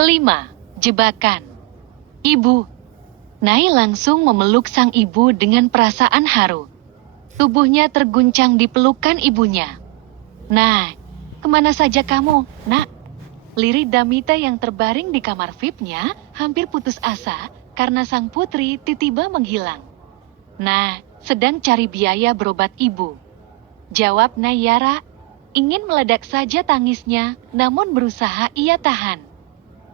Kelima, jebakan. Ibu. Nai langsung memeluk sang ibu dengan perasaan haru. Tubuhnya terguncang di pelukan ibunya. Nah, kemana saja kamu, nak? Lirik Damita yang terbaring di kamar VIP-nya hampir putus asa karena sang putri tiba-tiba menghilang. Nah, sedang cari biaya berobat ibu. Jawab Nayara. Ingin meledak saja tangisnya, namun berusaha ia tahan.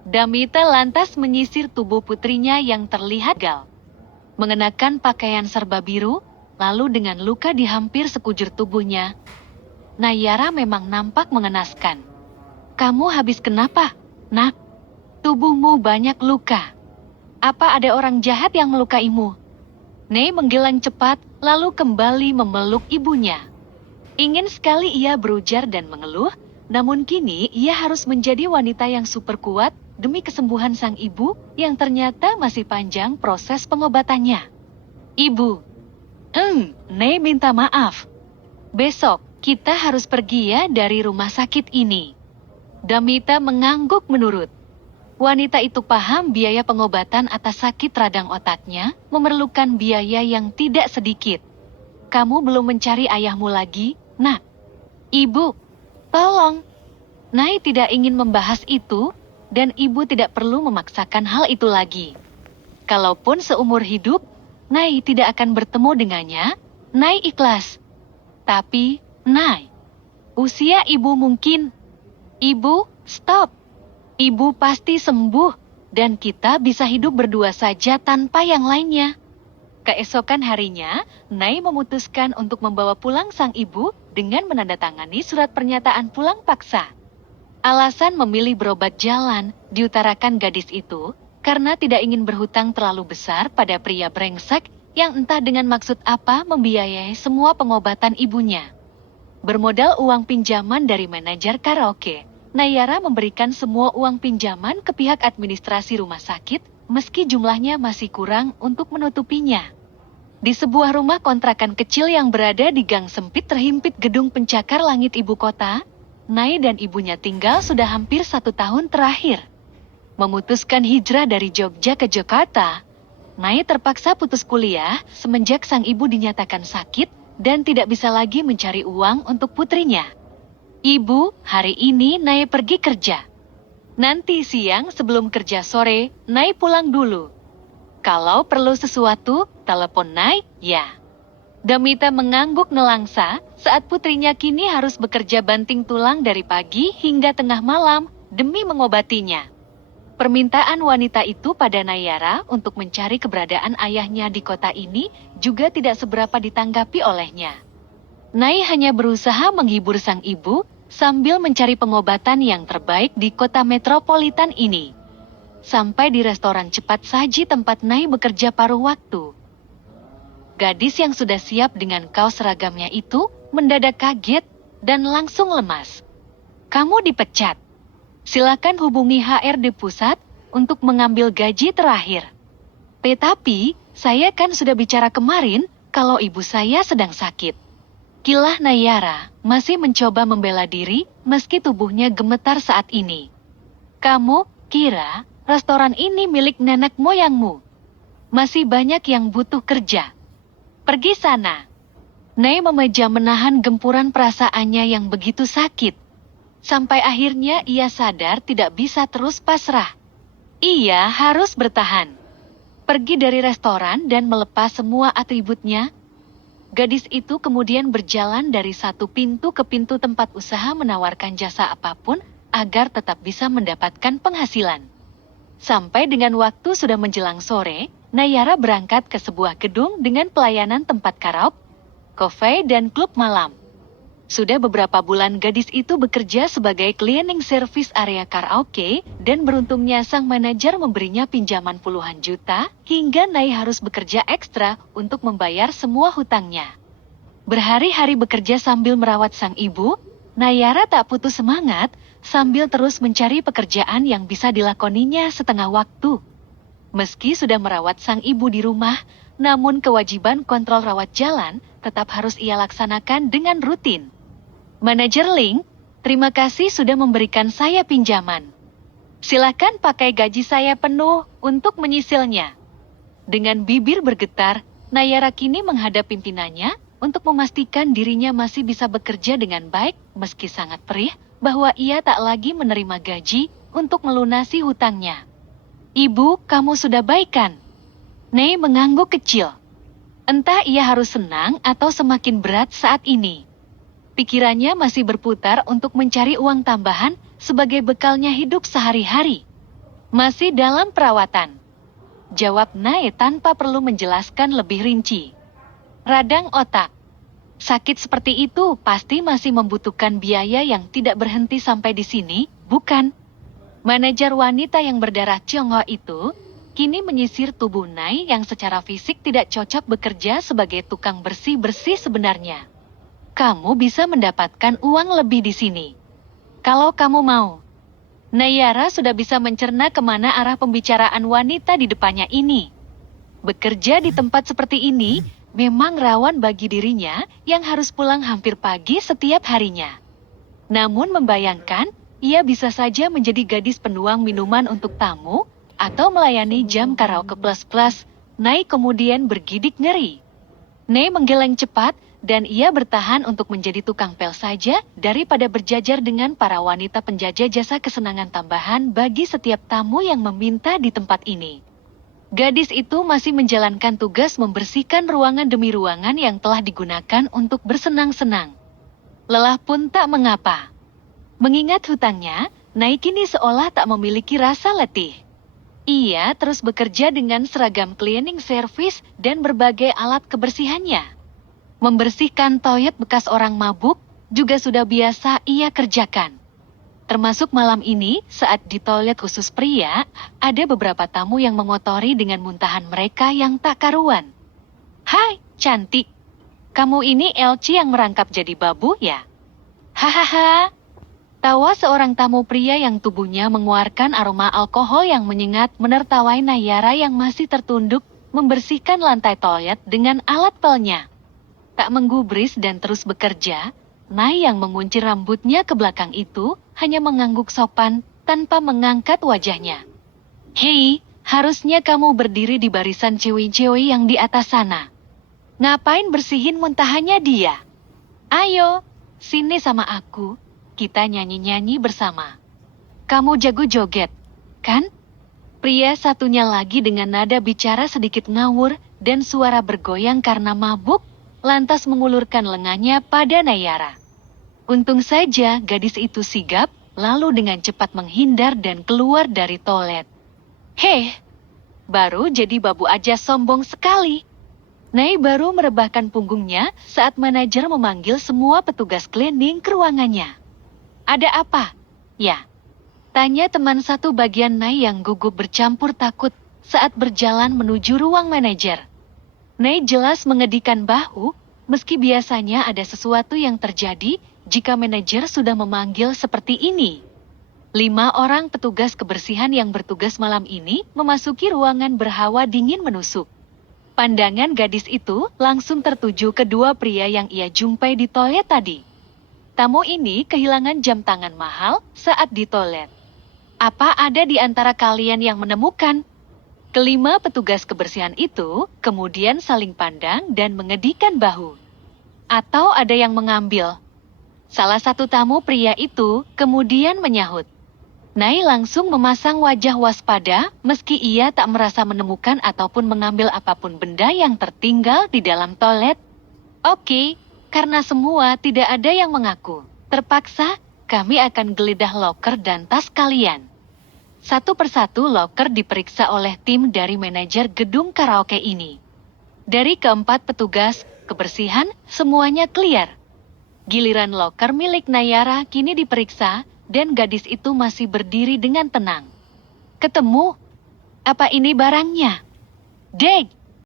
Damita lantas menyisir tubuh putrinya yang terlihat gal. Mengenakan pakaian serba biru, lalu dengan luka di hampir sekujur tubuhnya. Nayara memang nampak mengenaskan. Kamu habis kenapa, nak? Tubuhmu banyak luka. Apa ada orang jahat yang melukaimu? Nei menggilang cepat, lalu kembali memeluk ibunya. Ingin sekali ia berujar dan mengeluh, namun kini ia harus menjadi wanita yang super kuat demi kesembuhan sang ibu yang ternyata masih panjang proses pengobatannya. Ibu. Nei minta maaf. Besok, kita harus pergi ya dari rumah sakit ini. Damita mengangguk menurut. Wanita itu paham biaya pengobatan atas sakit radang otaknya memerlukan biaya yang tidak sedikit. Kamu belum mencari ayahmu lagi, nak? Ibu, tolong. Nai tidak ingin membahas itu, dan ibu tidak perlu memaksakan hal itu lagi. Kalaupun seumur hidup, Nai tidak akan bertemu dengannya, Nai ikhlas. Tapi, Nai, usia ibu mungkin. Ibu, stop. Ibu pasti sembuh, dan kita bisa hidup berdua saja tanpa yang lainnya. Keesokan harinya, Nai memutuskan untuk membawa pulang sang ibu dengan menandatangani surat pernyataan pulang paksa. Alasan memilih berobat jalan diutarakan gadis itu karena tidak ingin berhutang terlalu besar pada pria brengsek yang entah dengan maksud apa membiayai semua pengobatan ibunya. Bermodal uang pinjaman dari manajer karaoke, Nayara memberikan semua uang pinjaman ke pihak administrasi rumah sakit, meski jumlahnya masih kurang untuk menutupinya. Di sebuah rumah kontrakan kecil yang berada di gang sempit terhimpit gedung pencakar langit ibu kota, Nai dan ibunya tinggal sudah hampir 1 tahun terakhir. Memutuskan hijrah dari Jogja ke Jakarta, Nai terpaksa putus kuliah semenjak sang ibu dinyatakan sakit dan tidak bisa lagi mencari uang untuk putrinya. Ibu, hari ini Nai pergi kerja. Nanti siang sebelum kerja sore, Nai pulang dulu. Kalau perlu sesuatu, telepon Nai, ya. Damita mengangguk nelangsa saat putrinya kini harus bekerja banting tulang dari pagi hingga tengah malam demi mengobatinya. Permintaan wanita itu pada Nayara untuk mencari keberadaan ayahnya di kota ini juga tidak seberapa ditanggapi olehnya. Nai hanya berusaha menghibur sang ibu sambil mencari pengobatan yang terbaik di kota metropolitan ini. Sampai di restoran cepat saji tempat Nai bekerja paruh waktu. Gadis yang sudah siap dengan kaos seragamnya itu mendadak kaget dan langsung lemas. Kamu dipecat. Silakan hubungi HRD pusat untuk mengambil gaji terakhir. Tetapi, saya kan sudah bicara kemarin kalau ibu saya sedang sakit. Kilah Nayara masih mencoba membela diri meski tubuhnya gemetar saat ini. Kamu kira restoran ini milik nenek moyangmu? Masih banyak yang butuh kerja. Pergi sana. Nai memeja menahan gempuran perasaannya yang begitu sakit. Sampai akhirnya ia sadar tidak bisa terus pasrah. Ia harus bertahan. Pergi dari restoran dan melepas semua atributnya. Gadis itu kemudian berjalan dari satu pintu ke pintu tempat usaha menawarkan jasa apapun agar tetap bisa mendapatkan penghasilan. Sampai dengan waktu sudah menjelang sore, Nayara berangkat ke sebuah gedung dengan pelayanan tempat karaoke, kafe dan klub malam. Sudah beberapa bulan gadis itu bekerja sebagai cleaning service area karaoke dan beruntungnya sang manajer memberinya pinjaman puluhan juta hingga Nai harus bekerja ekstra untuk membayar semua hutangnya. Berhari-hari bekerja sambil merawat sang ibu, Nayara tak putus semangat sambil terus mencari pekerjaan yang bisa dilakoninya setengah waktu. Meski sudah merawat sang ibu di rumah, namun kewajiban kontrol rawat jalan tetap harus ia laksanakan dengan rutin. Manajer Link, terima kasih sudah memberikan saya pinjaman. Silakan pakai gaji saya penuh untuk menyicilnya. Dengan bibir bergetar, Nayara kini menghadap pimpinannya untuk memastikan dirinya masih bisa bekerja dengan baik meski sangat perih bahwa ia tak lagi menerima gaji untuk melunasi hutangnya. Ibu, kamu sudah baik kan? Nei mengangguk kecil. Entah ia harus senang atau semakin berat saat ini. Pikirannya masih berputar untuk mencari uang tambahan sebagai bekalnya hidup sehari-hari. Masih dalam perawatan. Jawab Nae tanpa perlu menjelaskan lebih rinci. Radang otak. Sakit seperti itu pasti masih membutuhkan biaya yang tidak berhenti sampai di sini, bukan? Manajer wanita yang berdarah Tionghoa itu kini menyisir tubuh Nae yang secara fisik tidak cocok bekerja sebagai tukang bersih-bersih sebenarnya. Kamu bisa mendapatkan uang lebih di sini. Kalau kamu mau. Nayara sudah bisa mencerna kemana arah pembicaraan wanita di depannya ini. Bekerja di tempat seperti ini memang rawan bagi dirinya yang harus pulang hampir pagi setiap harinya. Namun membayangkan, ia bisa saja menjadi gadis penuang minuman untuk tamu atau melayani jam karaoke plus-plus, Nae kemudian bergidik ngeri. Nae menggeleng cepat, dan ia bertahan untuk menjadi tukang pel saja daripada berjajar dengan para wanita penjajah jasa kesenangan tambahan bagi setiap tamu yang meminta di tempat ini. Gadis itu masih menjalankan tugas membersihkan ruangan demi ruangan yang telah digunakan untuk bersenang-senang. Lelah pun tak mengapa. Mengingat hutangnya, Nae kini seolah tak memiliki rasa letih. Ia terus bekerja dengan seragam cleaning service dan berbagai alat kebersihannya. Membersihkan toilet bekas orang mabuk juga sudah biasa ia kerjakan. Termasuk malam ini saat di toilet khusus pria, ada beberapa tamu yang mengotori dengan muntahan mereka yang tak karuan. Hai, cantik. Kamu ini Elci yang merangkap jadi babu ya? Hahaha. Tawa seorang tamu pria yang tubuhnya mengeluarkan aroma alkohol yang menyengat menertawai Nayara yang masih tertunduk membersihkan lantai toilet dengan alat pelnya. Tak menggubris dan terus bekerja, Nae yang mengunci rambutnya ke belakang itu hanya mengangguk sopan tanpa mengangkat wajahnya. Hei, harusnya kamu berdiri di barisan cewek-cewek yang di atas sana. Ngapain bersihin muntahannya dia? Ayo, sini sama aku, kita nyanyi-nyanyi bersama. Kamu jago joget, kan? Pria satunya lagi dengan nada bicara sedikit ngawur dan suara bergoyang karena mabuk, lantas mengulurkan lengannya pada Nayara. Untung saja gadis itu sigap, lalu dengan cepat menghindar dan keluar dari toilet. Heh, baru jadi babu aja sombong sekali. Nae baru merebahkan punggungnya saat manajer memanggil semua petugas cleaning ke ruangannya. Ada apa? Ya, tanya teman satu bagian Nae yang gugup bercampur takut saat berjalan menuju ruang manajer. Nae jelas mengedikan bahu, meski biasanya ada sesuatu yang terjadi jika manajer sudah memanggil seperti ini. 5 orang petugas kebersihan yang bertugas malam ini memasuki ruangan berhawa dingin menusuk. Pandangan gadis itu langsung tertuju kedua pria yang ia jumpai di toilet tadi. Tamu ini kehilangan jam tangan mahal saat di toilet. Apa ada di antara kalian yang menemukan? Kelima petugas kebersihan itu kemudian saling pandang dan mengedikan bahu. Atau ada yang mengambil? Salah satu tamu pria itu kemudian menyahut. Nae langsung memasang wajah waspada meski ia tak merasa menemukan ataupun mengambil apapun benda yang tertinggal di dalam toilet. Oke, karena semua tidak ada yang mengaku. Terpaksa, kami akan geledah loker dan tas kalian. Satu persatu loker diperiksa oleh tim dari manajer gedung karaoke ini. Dari keempat petugas kebersihan, semuanya clear. Giliran loker milik Nayara kini diperiksa, dan gadis itu masih berdiri dengan tenang. Ketemu? Apa ini barangnya? Deg!